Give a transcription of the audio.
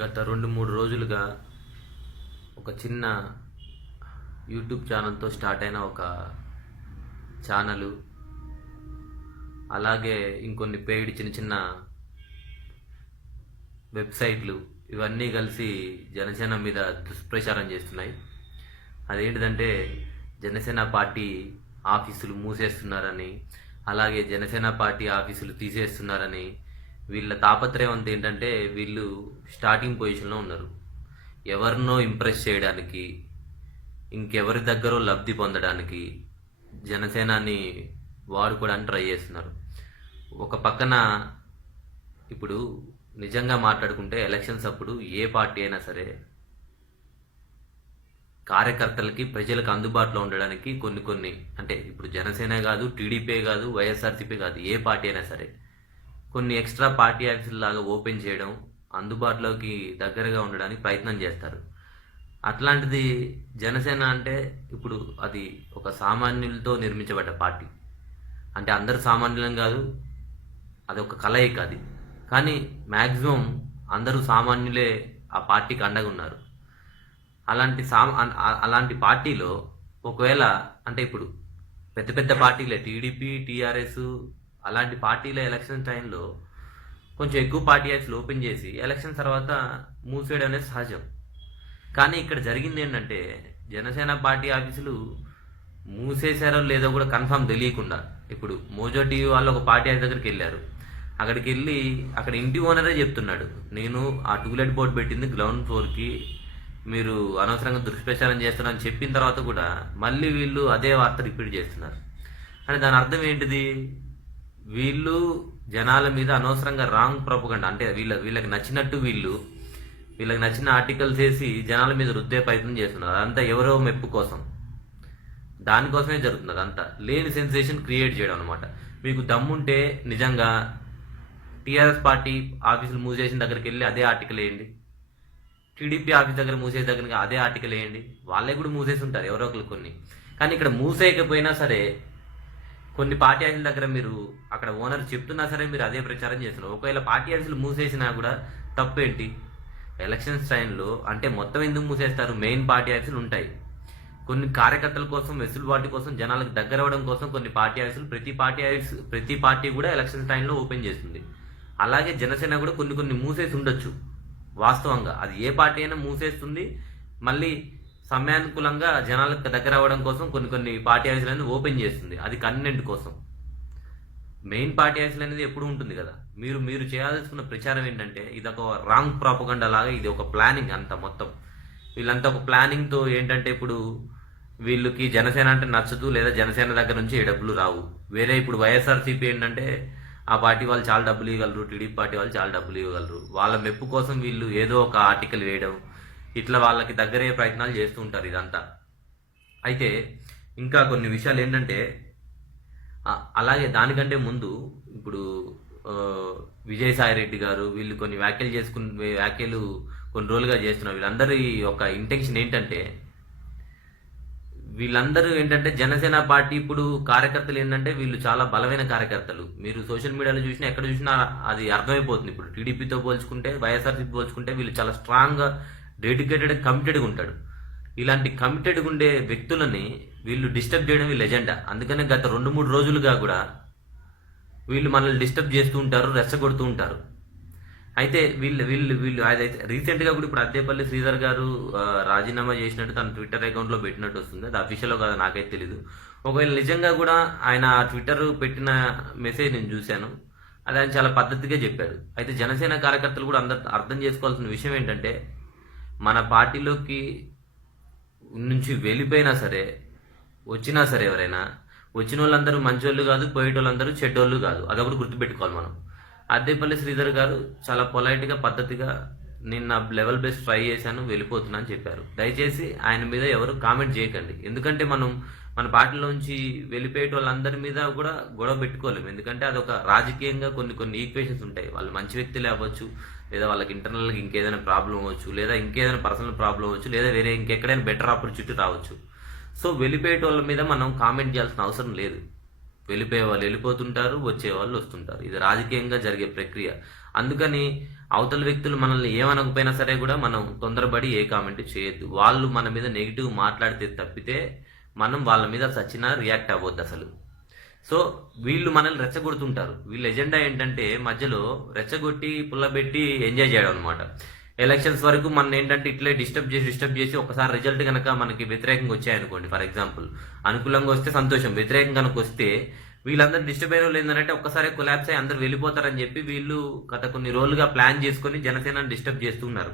గత 2-3 రోజులుగా ఒక చిన్న యూట్యూబ్ ఛానల్తో స్టార్ట్ అయిన ఒక ఛానలు, అలాగే ఇంకొన్ని పెయిడ్ చిన్న చిన్న వెబ్సైట్లు ఇవన్నీ కలిసి జనసేన మీద దుష్ప్రచారం చేస్తున్నాయి. అదేంటిదంటే జనసేన పార్టీ ఆఫీసులు మూసేస్తున్నారని, అలాగే జనసేన పార్టీ ఆఫీసులు తీసేస్తున్నారని. వీళ్ళ తాపత్రయం అంతా ఏంటంటే వీళ్ళు స్టార్టింగ్ పొజిషన్లో ఉన్నారు. ఎవరినో ఇంప్రెస్ చేయడానికి, ఇంకెవరి దగ్గర లబ్ధి పొందడానికి జనసేనాని వాడుకోవడానికి ట్రై చేస్తున్నారు. ఒక పక్కన ఇప్పుడు నిజంగా మాట్లాడుకుంటే ఎలక్షన్స్ అప్పుడు ఏ పార్టీ అయినా సరే కార్యకర్తలకి ప్రజలకు అందుబాటులో ఉండడానికి కొన్ని అంటే ఇప్పుడు జనసేన కాదు, టీడీపీ కాదు, వైఎస్ఆర్సీపీ కాదు, ఏ పార్టీ అయినా సరే కొన్ని ఎక్స్ట్రా పార్టీ ఆఫీసులు లాగా ఓపెన్ చేయడం, అందుబాటులోకి దగ్గరగా ఉండడానికి ప్రయత్నం చేస్తారు. అట్లాంటిది జనసేన అంటే ఇప్పుడు అది ఒక సామాన్యులతో నిర్మించబడ్డ పార్టీ. అంటే అందరు సామాన్యులం కాదు, అది ఒక కలయిక. అది కానీ మ్యాక్సిమం అందరూ సామాన్యులే ఆ పార్టీకి అండగా ఉన్నారు. అలాంటి పార్టీలో ఒకవేళ అంటే ఇప్పుడు పెద్ద పెద్ద పార్టీలే టీడీపీ, టీఆర్ఎస్ అలాంటి పార్టీల ఎలక్షన్ టైంలో కొంచెం ఎక్కువ పార్టీ యాక్స్లు ఓపెన్ చేసి ఎలక్షన్ తర్వాత మూసేయడం అనేది సహజం. కానీ ఇక్కడ జరిగింది ఏంటంటే జనసేన పార్టీ ఆఫీసులు మూసేశారో లేదో కూడా కన్ఫర్మ్ తెలియకుండా ఇప్పుడు మోజో టీవీ వాళ్ళు ఒక పార్టీ ఆఫీస్ దగ్గరికి వెళ్ళారు. అక్కడికి వెళ్ళి అక్కడ ఇంటి ఓనరే చెప్తున్నాడు, నేను ఆ టూలెట్ బోర్డు పెట్టింది గ్రౌండ్ ఫ్లోర్కి, మీరు అనవసరంగా దుష్ప్రచారం చేస్తున్నారని చెప్పిన తర్వాత కూడా మళ్ళీ వీళ్ళు అదే వార్త రిపీట్ చేస్తున్నారు. అంటే దాని అర్థం ఏంటిది? వీళ్ళు జనాల మీద అనవసరంగా రాంగ్ ప్రొపగండా, అంటే వీళ్ళకి నచ్చినట్టు వీళ్ళకి నచ్చిన ఆర్టికల్స్ వేసి జనాల మీద రుద్దే ప్రయత్నం చేస్తున్నారు. అదంతా ఎవరో మెప్పు కోసం, దానికోసమే జరుగుతుంది. అదంతా లేని సెన్సేషన్ క్రియేట్ చేయడం అనమాట. మీకు దమ్ముంటే నిజంగా టీఆర్ఎస్ పార్టీ ఆఫీసులు మూసేసిన దగ్గరికి వెళ్ళి అదే ఆర్టికల్ వేయండి, టీడీపీ ఆఫీస్ దగ్గర మూసేసిన దగ్గర అదే ఆర్టికల్ వేయండి. వాళ్ళే కూడా మూసేసి ఉంటారు ఎవరో ఒకరు కొన్ని. కానీ ఇక్కడ మూసేయకపోయినా సరే కొన్ని పార్టీ ఆఫీసుల దగ్గర మీరు అక్కడ ఓనర్ చెప్తున్నా సరే మీరు అదే ప్రచారం చేస్తున్నారు. ఒకవేళ పార్టీ ఆఫీసులు మూసేసినా కూడా తప్పేంటి? ఎలక్షన్స్ టైంలో అంటే మొత్తం ఎందుకు మూసేస్తారు? మెయిన్ పార్టీ ఆఫీసులు ఉంటాయి. కొన్ని కార్యకర్తల కోసం, వెసులుబాటు కోసం, జనాలకు దగ్గర అవ్వడం కోసం కొన్ని పార్టీ ఆఫీసులు ప్రతి పార్టీ కూడా ఎలక్షన్ టైంలో ఓపెన్ చేస్తుంది. అలాగే జనసేన కూడా కొన్ని మూసేసి ఉండొచ్చు. వాస్తవంగా అది ఏ పార్టీ అయినా మూసేస్తుంది. మళ్ళీ సమయానుకూలంగా జనాలకు దగ్గర అవ్వడం కోసం కొన్ని పార్టీ ఆఫీసులు అనేది ఓపెన్ చేస్తుంది. అది కన్వెంట్ కోసం. మెయిన్ పార్టీ ఆఫీసులు అనేది ఎప్పుడు ఉంటుంది కదా. మీరు చేయాల్సిన ప్రచారం ఏంటంటే ఇది ఒక రాంగ్ ప్రాపగండా లాగా, ఇది ఒక ప్లానింగ్ అంతా మొత్తం. వీళ్ళంతా ఒక ప్లానింగ్తో ఏంటంటే ఇప్పుడు వీళ్ళకి జనసేన అంటే నచ్చదు, లేదా జనసేన దగ్గర నుంచి ఏ డబ్బులు రావు. వేరే ఇప్పుడు వైఎస్ఆర్సీపీ ఏంటంటే ఆ పార్టీ వాళ్ళు చాలా డబ్బులు ఇవ్వగలరు, టీడీపీ పార్టీ వాళ్ళు చాలా డబ్బులు ఇవ్వగలరు. వాళ్ళ మెప్పు కోసం వీళ్ళు ఏదో ఒక ఆర్టికల్ వేయడం, ఇట్లా వాళ్ళకి దగ్గరయ్యే ప్రయత్నాలు చేస్తూ ఉంటారు ఇదంతా. అయితే ఇంకా కొన్ని విషయాలు ఏంటంటే అలాగే దానికంటే ముందు ఇప్పుడు విజయసాయి రెడ్డి గారు వీళ్ళు కొన్ని వ్యాఖ్యలు కొన్ని రోజులుగా చేస్తున్నారు. వీళ్ళందరి యొక్క ఇంటెన్షన్ ఏంటంటే జనసేన పార్టీ ఇప్పుడు కార్యకర్తలు ఏంటంటే వీళ్ళు చాలా బలమైన కార్యకర్తలు. మీరు సోషల్ మీడియాలో చూసినా ఎక్కడ చూసినా అది అర్థమైపోతుంది. ఇప్పుడు టీడీపీతో పోల్చుకుంటే, వైఎస్ఆర్సీపీ పోల్చుకుంటే వీళ్ళు చాలా స్ట్రాంగ్గా, డెడికేటెడ్, కమిటెడ్గా ఉంటాడు. ఇలాంటి కమిటెడ్గా ఉండే వ్యక్తులని వీళ్ళు డిస్టర్బ్ చేయడం వీళ్ళ ఎజెండా. అందుకనే గత 2-3 రోజులుగా కూడా వీళ్ళు మనల్ని డిస్టర్బ్ చేస్తూ ఉంటారు, రెచ్చగొడుతూ ఉంటారు. అయితే వీళ్ళు అదైతే రీసెంట్గా కూడా ఇప్పుడు అద్దేపల్లి శ్రీధర్ గారు రాజీనామా చేసినట్టు తన ట్విట్టర్ అకౌంట్లో పెట్టినట్టు వస్తుంది. అది అఫీషియల్ కాదు నాకైతే తెలీదు. ఒకవేళ నిజంగా కూడా ఆయన ట్విట్టర్ పెట్టిన మెసేజ్ నేను చూశాను. అది ఆయన చాలా పద్ధతిగా చెప్పారు. అయితే జనసేన కార్యకర్తలు కూడా అర్థం చేసుకోవాల్సిన విషయం ఏంటంటే మన పార్టీలోకి నుంచి వెళ్ళిపోయినా సరే, వచ్చినా సరే, ఎవరైనా వచ్చిన వాళ్ళందరూ మంచోళ్ళు కాదు, పోయేటోళ్ళందరూ చెడ్డోళ్ళు కాదు. అదొకటి గుర్తుపెట్టుకోవాలి మనం. అద్దేపల్లి శ్రీధర్ గారు చాలా పొలైట్గా, పద్ధతిగా నేను నా లెవెల్ బేస్ ట్రై చేశాను, వెళ్ళిపోతున్నా అని చెప్పారు. దయచేసి ఆయన మీద ఎవరు కామెంట్ చేయకండి. ఎందుకంటే మన పార్టీలోంచి వెళ్ళిపోయే వాళ్ళందరి మీద కూడా గొడవ పెట్టుకోలేము. ఎందుకంటే అదొక రాజకీయంగా కొన్ని ఈక్వేషన్స్ ఉంటాయి. వాళ్ళు మంచి వ్యక్తులు అవ్వచ్చు, లేదా వాళ్ళకి ఇంటర్నల్గా ఇంకేదైనా ప్రాబ్లం అవ్వచ్చు, లేదా ఇంకేదైనా పర్సనల్ ప్రాబ్లం అవ్వచ్చు, లేదా వేరే ఇంకెక్కడైనా బెటర్ ఆపర్చునిటీ రావచ్చు. సో వెళ్ళిపోయే వాళ్ళ మీద మనం కామెంట్ చేయాల్సిన అవసరం లేదు. వెళ్ళిపోయే వాళ్ళు వెళ్ళిపోతుంటారు, వచ్చే వాళ్ళు వస్తుంటారు. ఇది రాజకీయంగా జరిగే ప్రక్రియ. అందుకని అవతల వ్యక్తులు మనల్ని ఏమనకపోయినా సరే కూడా మనం తొందరపడి ఏ కామెంట్ చేయొద్దు. వాళ్ళు మన మీద నెగిటివ్ మాట్లాడితే తప్పితే మనం వాళ్ళ మీద సచ్చినా రియాక్ట్ అవ్వద్దు అసలు. సో వీళ్ళు మనల్ని రెచ్చగొడుతుంటారు. వీళ్ళ ఎజెండా ఏంటంటే మధ్యలో రెచ్చగొట్టి పుల్లబెట్టి ఎంజాయ్ చేయడం అనమాట. ఎలక్షన్స్ వరకు మన ఏంటంటే ఇట్లే డిస్టర్బ్ చేసి ఒకసారి రిజల్ట్ కనుక మనకి వ్యతిరేకంగా వచ్చాయనుకోండి, ఫర్ ఎగ్జాంపుల్ అనుకూలంగా వస్తే సంతోషం, వ్యతిరేకంగా కనుక వస్తే వీళ్ళందరూ డిస్టర్బ్ అయిన వాళ్ళు ఏంటంటే ఒక్కసారి కొలాప్స్ అయ్యి అందరు వెళ్ళిపోతారని చెప్పి వీళ్ళు గత కొన్ని రోజులుగా ప్లాన్ చేసుకొని జనసేనని డిస్టర్బ్ చేస్తున్నారు.